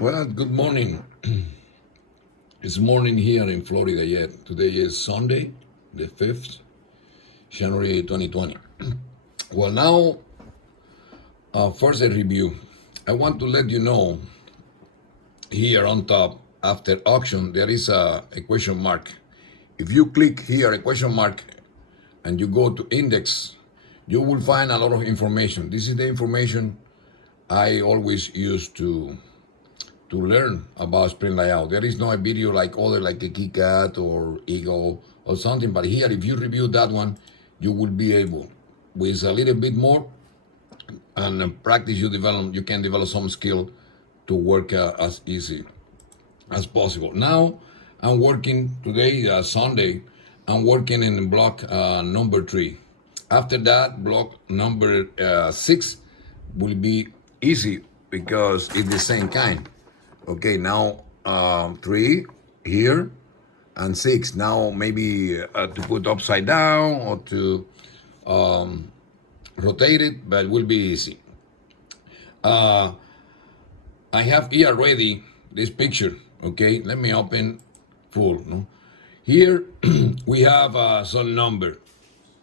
Well, good morning. It's morning here in Florida yet. Today is Sunday, the 5th, January 2020. Well, now, first a review. I want to let you know here on top, after auction, there is a question mark. If you click here, a question mark, and you go to index, you will find a lot of information. This is the information I always use to learn about Spring Layout. There is no video like other, like a KiCad or Eagle or something, but here, if you review that one, you will be able, with a little bit more and practice you can develop some skill to work as easy as possible. Now, I'm working today, Sunday, I'm working in block number 3. After that, block number 6 will be easy because it's the same kind. Okay, now 3 here and 6. Now maybe to put upside down or to rotate it, but it will be easy. I have here already this picture. Okay, let me open full. No? Here we have some number.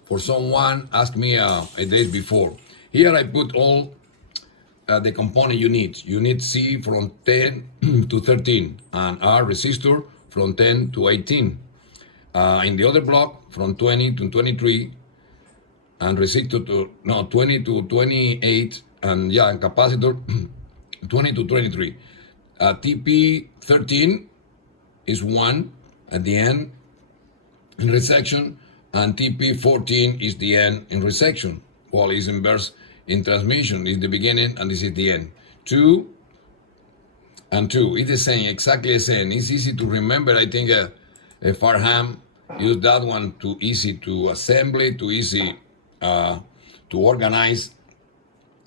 For someone asked me a day before. Here I put all the component you need. You need C from 10 to 13 and R resistor from 10 to 18. In the other block from 20 to 23 and resistor to 20 to 28 and capacitor 20 to 23. TP 13 is 1 at the end in resection, and TP 14 is the end in resection. While is inverse in transmission is the beginning and this is the end. 2 and 2. It's the same, exactly the same. It's easy to remember. I think Farham used that one too easy to assembly, too easy to organize.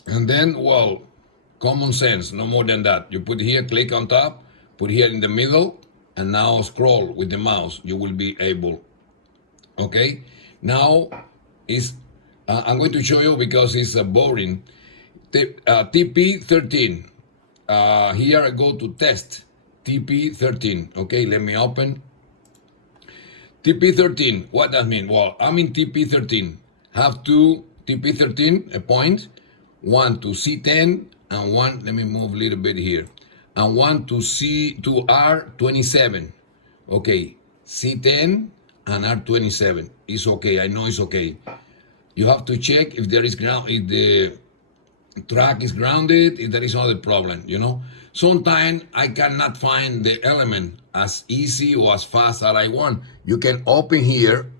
And then, well, common sense, no more than that. You put here, click on top, put here in the middle, and now scroll with the mouse. You will be able. Okay? Now, I'm going to show you because it's boring. TP13. Here I go to test. TP13. Okay, let me open. TP13. What does that mean? Well, I'm in TP13. Have two TP13 a point. One to C10 and one. Let me move a little bit here. And one to R27. Okay, C10 and R27. It's okay. I know it's okay. You have to check if there is ground, if the track is grounded, if there is another problem, Sometimes I cannot find the element as easy or as fast as I want. You can open here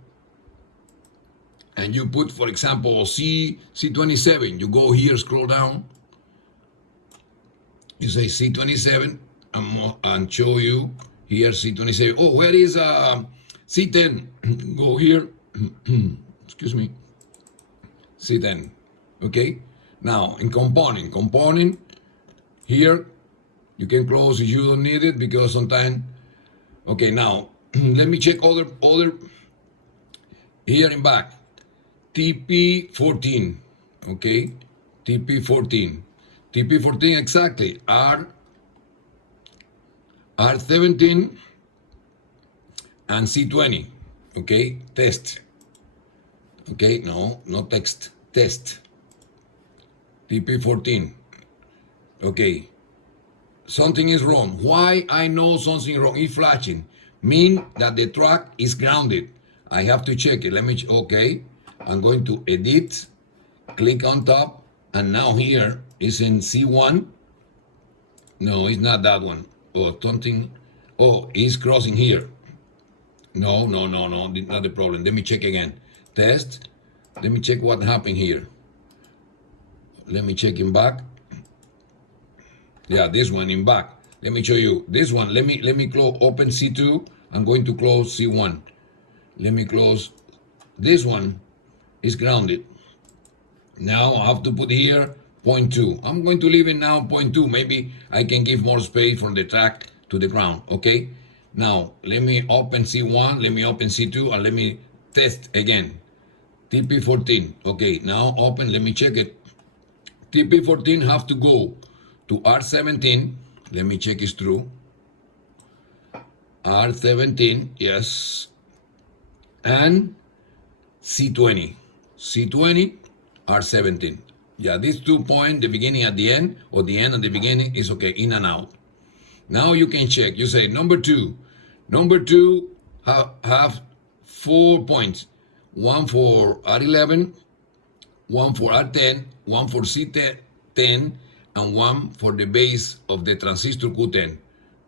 and you put, for example, C27. You go here, scroll down. You say C27 and show you here C27. Oh, where is C10? Go here. Excuse me. C10. Okay. Now in component, here you can close if you don't need it because sometimes. Okay. Now let me check other here in back. TP14. Okay. TP14. TP14 exactly. R17 and C20. Okay. Test. Okay, no text. Test. TP14. Okay. Something is wrong. Why I know something wrong? It's flashing. Mean that the track is grounded. I have to check it. Okay. I'm going to edit. Click on top. And now here is in C1. No, it's not that one. Oh, something. Oh, it's crossing here. No. Not the problem. Let me check again. Test. Let me check what happened here. Let me check in back. Yeah, this one in back. Let me show you this one. Let me close. Open C2. I'm going to close C1. Let me close. This one is grounded. Now I have to put here 0.2. I'm going to leave it now 0.2. Maybe I can give more space from the track to the ground. Okay. Now let me open C1. Let me open C2 and let me test again. TP14. Okay, now open, let me check it. TP14 have to go to R17, Let me check it's true. R17, yes. And C20. C20, R17. Yeah, these 2 points, the beginning at the end, or the end and the beginning, is okay, in and out. Now you can check. You say number two. Number two have 4 points. One for R11, one for R10, one for C10, and one for the base of the transistor Q10.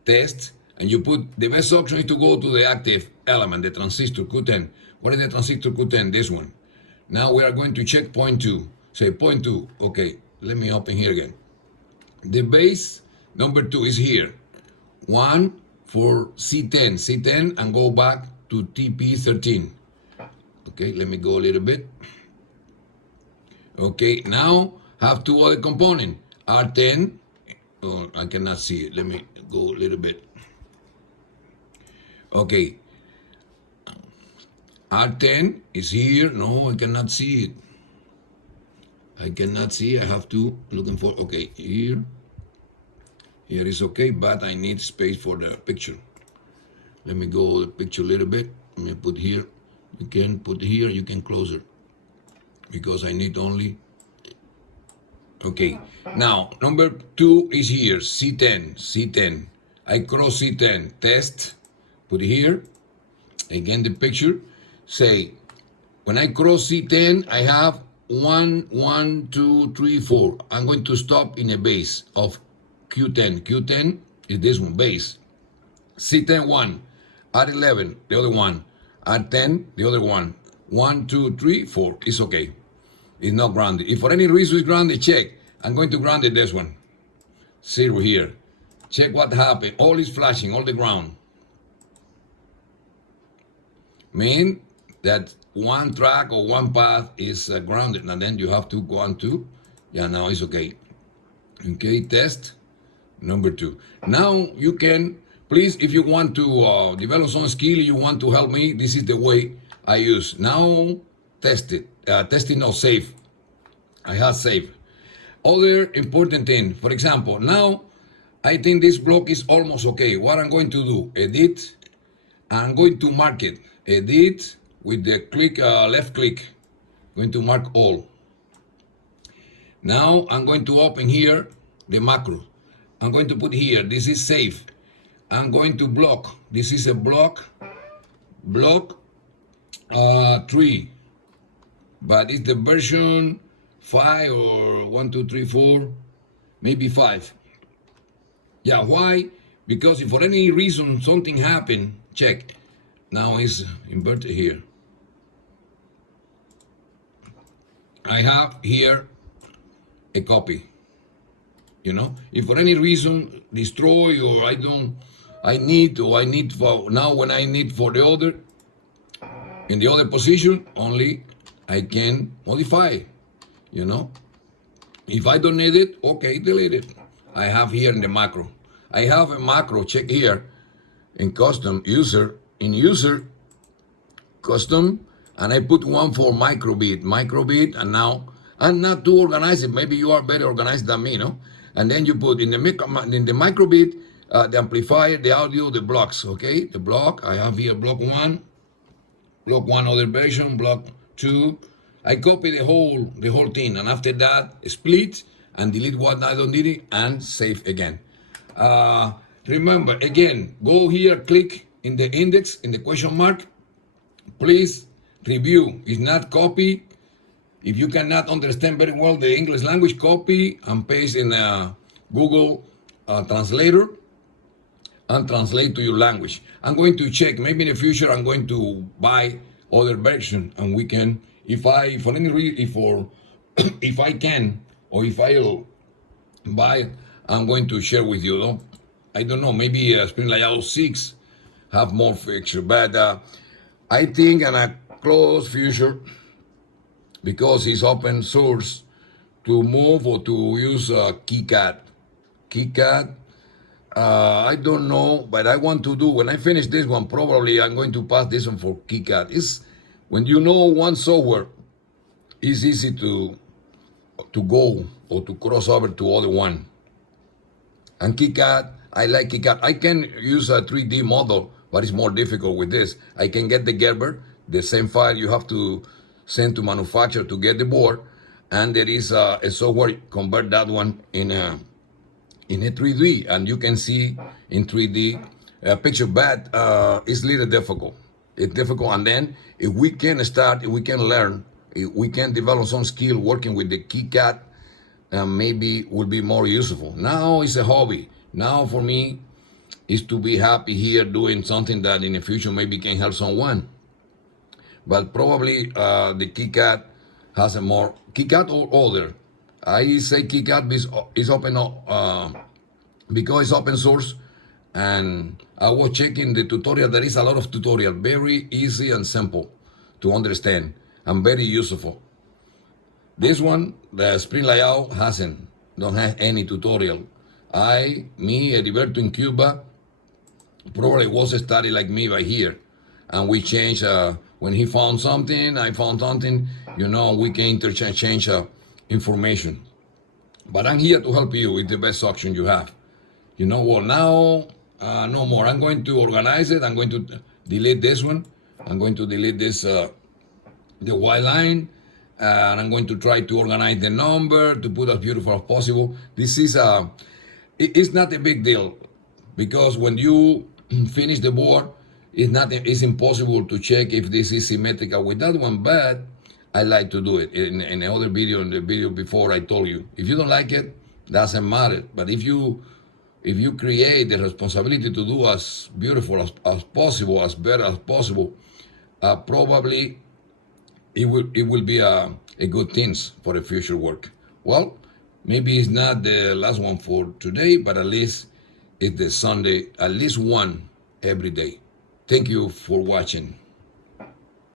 Test, and you put the best option is to go to the active element, the transistor Q10. What is the transistor Q10? This one. Now we are going to check point 2. Say point 2. Okay, let me open here again. The base number 2 is here. 1 for C10, and go back to TP13. Okay, let me go a little bit. Okay, now have 2 other components. R10, oh, I cannot see it. Let me go a little bit. Okay, R10 is here. No, I cannot see it. I cannot see. I have to looking for. Okay, here. Here is okay, but I need space for the picture. Let me go the picture a little bit. Let me put here. You can put here. You can close it because I need only. Okay. Now number 2 is here. C10. I cross C10. Test. Put it here. Again the picture. Say when I cross C10, I have 1, 2, 3, 4. I'm going to stop in a base of Q10. Q10 is this one, base. C10 1, R11, the other one, R10, the other one. 1, 2, 3, 4. It's okay. It's not grounded. If for any reason it's grounded, check. I'm going to ground it this one. 0 here. Check what happened. All is flashing, all the ground. Mean that one track or one path is grounded, and then you have to go on to. Yeah, now it's okay. Okay, test. Number 2. Now you can, please, if you want to develop some skill, you want to help me, this is the way I use. Now test it. Testing or save. I have saved. Other important thing, for example, now I think this block is almost okay. What I'm going to do, edit. I'm going to mark it. Edit with the click, left click. Going to mark all. Now I'm going to open here the macro. I'm going to put here, this is save. I'm going to block. This is a block 3. But it's the version 5 or 1, 2, 3, 4, maybe 5. Yeah, why? Because if for any reason something happened, check. Now it's inverted here. I have here a copy. You know, if for any reason destroy or I need for now when I need for the other in the other position only I can modify. You know, if I don't need it, okay, delete it. I have here in the macro. I have a macro. Check here in custom user custom, and I put one for microbit, and now I'm not too organized. Maybe you are better organized than me, no? And then you put in the microbit the amplifier, the audio, the blocks. Okay, the block. I have here block 1 other version, block 2. I copy the whole thing, and after that split and delete what I don't need it and save again. Remember again, go here, click in the index in the question mark. Please review. It's not copy. If you cannot understand very well the English language, copy and paste in a Google translator and translate to your language. I'm going to check. Maybe in the future I'm going to buy other version, and we can. If I for any reason, if I can, or if I'll buy it, I'm going to share with you. Though I don't know. Maybe Spring Layout 6 have more feature, but I think in a close future, because it's open source, to move or to use KiCad. KiCad, I don't know, but I want to do, when I finish this one, probably I'm going to pass this one for KiCad. It's, when you know one software, it's easy to go or to cross over to other one. And KiCad, I like KiCad. I can use a 3D model, but it's more difficult with this. I can get the Gerber, the same file you have to send to manufacturer to get the board, and there is a software convert that one in a 3D, and you can see in 3D picture. But it's a little difficult. It's difficult, and then if we can start, if we can learn, if we can develop some skill working with the KiCad, maybe will be more useful. Now it's a hobby. Now for me is to be happy here doing something that in the future maybe can help someone. But probably the KiCad has a more KiCad or older. I say KiCad is open because it's open source, and I was checking the tutorial. There is a lot of tutorial, very easy and simple to understand and very useful. This one, the Sprint layout don't have any tutorial. Heriberto in Cuba, probably was a study like me right here. And we changed, when he found something, I found something, we can interchange information. But I'm here to help you with the best option you have. Well, now, no more. I'm going to organize it. I'm going to delete this one. I'm going to delete this, the white line. And I'm going to try to organize the number to put as beautiful as possible. This is it's not a big deal, because when you finish the board, it's impossible to check if this is symmetrical with that one. But I like to do it. In the other video, in the video before, I told you, if you don't like it, doesn't matter. But if you create the responsibility to do as beautiful as possible, as better as possible, probably it will be a good thing for the future work. Well, maybe it's not the last one for today, but at least it's the Sunday, at least one every day. Thank you for watching.